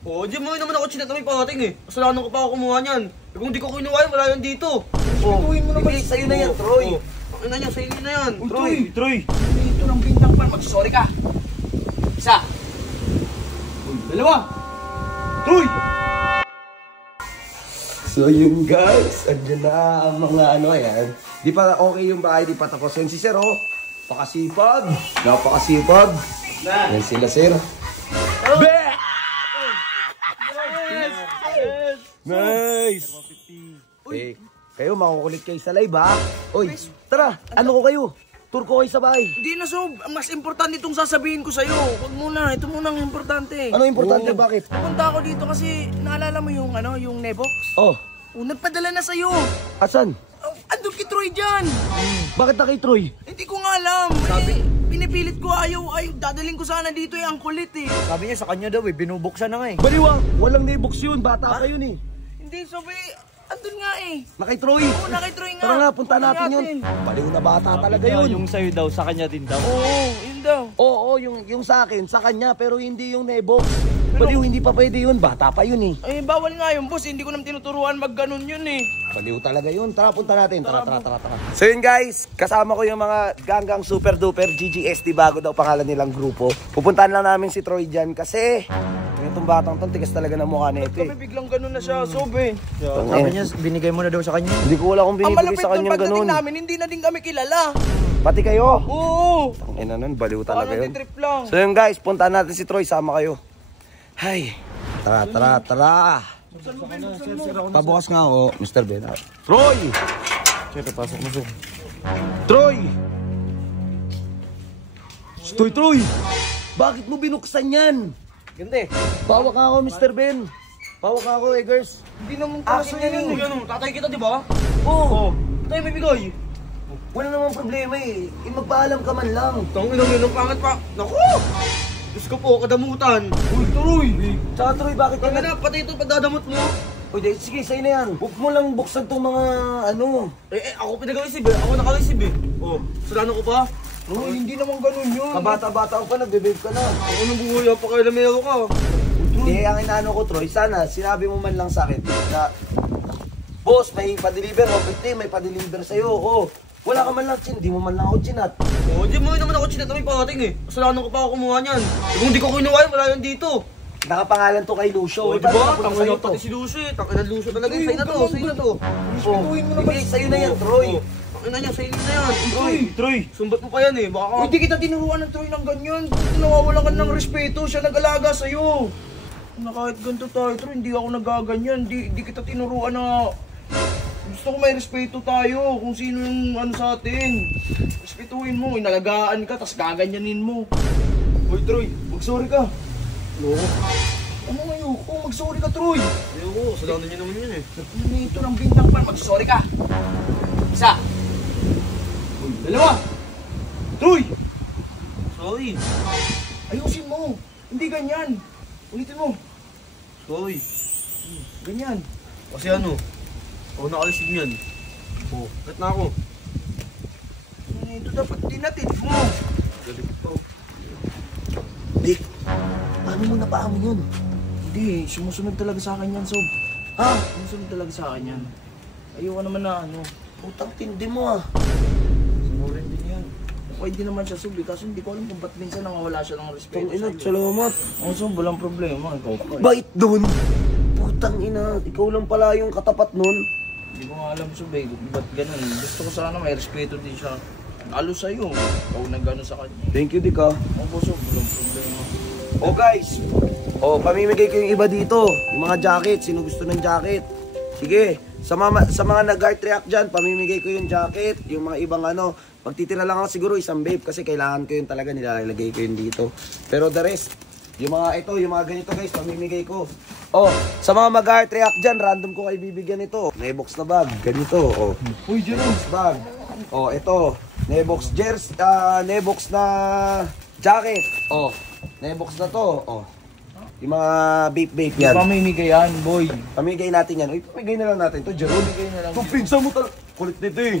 Oo, di mo naman ako chinat na may parating eh. Kasalanan ko pa ako kumuha niyan. Eh, kung di ko kinuha yan, wala yan dito. Respetuhin mo naman. Sa'yo na yan, Troy. Ang ina niya, sa'yo na yan. Troy. Dito ng bintang pan. Mag-sorry ka. Isa. Dalawa. Troy. So yun guys, andyan na ang mga ano yan. Di pa okay yung bahay, di pa tapos. Yan si Sir, oh. Pakasipag. Napakasipag. Yan sila, Sir. Nice! Eh, kayo makukulit kayo sa live, ha? Oy, tara, ano ko kayo? Tour ko kayo sa bahay. Hindi na, Sob. Ang mas importante itong sasabihin ko sa'yo. Huwag muna. Ito muna ang importante. Ano importante, bakit? Pupunta ako dito kasi naalala mo yung yung Nebox? Oh, Nagpadala na sa'yo. asan? Andun kay Troy dyan. Bakit na kay Troy? Hindi ko nga alam. Pinipilit ko ayaw. Dadaling ko sana dito ang kulit eh. Sabi niya sa kanya daw eh, binubuksan na nga eh. Baliwa, walang neighbox yun, bata pa yun eh. Hindi, Sob. Andun nga eh. Na kay Troy. Oo, na kay Troy nga. Tara nga, punta natin yun. Baliw na bata talaga yun. Yung sa'yo daw, sa kanya din daw. Oo, yun daw. Oo, yung sa akin, sa kanya, pero hindi yung neighbox. Baliw, hindi pa pwede yun, bata pa yun eh. Ay, bawal nga yun, boss. Hindi ko naman tinuturuan mag-ganon yun eh. Baliw talaga yun. Tara, punta natin. Tara. So yun guys, kasama ko yung mga ganggang super duper GGSD, bago daw pangalan nilang grupo. Pupuntahan lang namin si Troy dyan kasi itong batang to, tigas talaga ng mukha nito eh. Kami biglang ganon na siya, Sob eh. Sabi niya, binigay mo na daw sa kanya. Hindi ko wala akong Ang binibigay malapit sa nung kanyang pagdating ganun. namin, hindi na din kami kilala. Pati kayo. Oo. Ang ina nun, baliw talaga Parang yun. trip lang. So yun guys, puntahan natin si Troy, sama kayo. Hay, tara. Pabukas nga ako, Mr. Ben. Troy! Siyempre, pasok mo sir. Troy! Troy! Bakit mo binuksan yan? Ganda eh. Pawak nga ako, Mr. Ben. Pawak nga ako, Eggers. Hindi naman pala Akin sa'yo yan yun. eh. Ano, tatay kita di ba? Oo. Tayo may bigay. Wala namang problema eh. Magpaalam ka man lang. Tangin lang yun, ang pangat pa. Naku! Diyos ko po, kadamutan. Uy, Troy! Tsaka Troy, bakit ka Tangin na, pati ito pagdadamot mo. Uy, sige, sa'yo na yan. Huwag mo lang buksan tong mga ano. Ako pinag-isip eh. Ako nakaisip eh. Oh, sulanan ko pa. Uy, hindi naman ganon yun. Kabata-bata ka pa, nagbe-babe ka na. Ako nang buhay pa kayo lamero ka. Hindi, ang inaano ko, Troy, sana sinabi mo man lang sa akin na, boss, may pa-deliver, o 50, may pa-deliver sa'yo, oh. Wala ka man lang, hindi mo man lang ako chinat. Oo, di mo naman ako chinat na may parating eh. Kasalanan ko pa ako kumuha niyan. Eh, kung di ko kinuha yan, wala yan dito. Nakapangalan to kay Lucio. Oo, eh, di ba? ba't napunta Tangin sa'yo na pati si Lucio eh. Tangin na Lucio talaga. Sa'yo na to, sa'yo na to. Respetuhin mo naman. Hindi, sa'yo na yan, Troy. Tangin na niya, sa'yo na yan. Troy. Sumbat mo pa yan eh. Baka ka... Hindi kita tinuruan ng Troy ng ganyan. Nawawalan ka ng respeto. Siya nag-alaga sa'yo. Na kahit ganito tayo, Troy, hindi ako nagaganyan. Hindi kita tinuruan na... Gusto ko may respeto tayo kung sino yung ano sa atin. Respetuhin mo, inalagaan ka, tas gaganyanin mo. Hoy, Troy, mag-sorry ka. Oo. Ano ngayon? Mag-sorry ka, Troy. Ayoko, kasalanan niya naman yun eh. Ito ng bintang pan, mag-sorry ka. Isa. Dalawa. Troy, Sorry. ayusin mo. Hindi ganyan. Ulitin mo. Sorry. Ganyan. Kasi ano, ako nakalisig niyan. Oo, kat na ako. Ito dapat tinatid mo. Galit ko. Dick, paano mo napaamo yun? Hindi, sumusunod talaga sa akin yan, Sob. Ha? Sumusunod talaga sa akin yan. Ayoko naman na ano. Putang tindi mo ah. Sinurin din yan. Pwede naman siya, Sob, kaso hindi ko alam kung ba't minsan nawawala siya ng respeto Putang ina, sa'yo. salamat. Ang Sob, walang problema. Ikaw pa. Bait dun. Putang ina, ikaw lang pala yung katapat nun. Hindi ko nga alam, Sob, ba't ganun. Gusto ko sana may respeto din siya. Lalo sa'yo. Ikaw nag-ano sa kanya. Thank you, Dick ah. Ako, Sob, walang problema. Oh guys, pamimigay ko yung iba dito. Yung mga jacket, sino gusto ng jacket? Sige, sa mga nag-art react dyan, pamimigay ko yung jacket. Yung mga ibang ano, pagtitira lang ako siguro isang babe kasi kailangan ko yun talaga, nilalagay ko yun dito. Pero the rest, yung mga ito, yung mga ganito guys, pamimigay ko. Oh, sa mga mag-art react dyan, random ko kayo bibigyan ito. Nebox na bag, ganito. Oh, Uy, Jerome. bag. Oh, ito, Nebox jersey, Nebox na jacket. Oh, Nebox na to. Oh. Yung mga vape yan. Pamimigay yan, boy. Pamigay natin yan. Uy, pamigay na lang natin to, Jerome. Pamimigay na lang. Kung pinsan mo talaga. Kulit nito eh.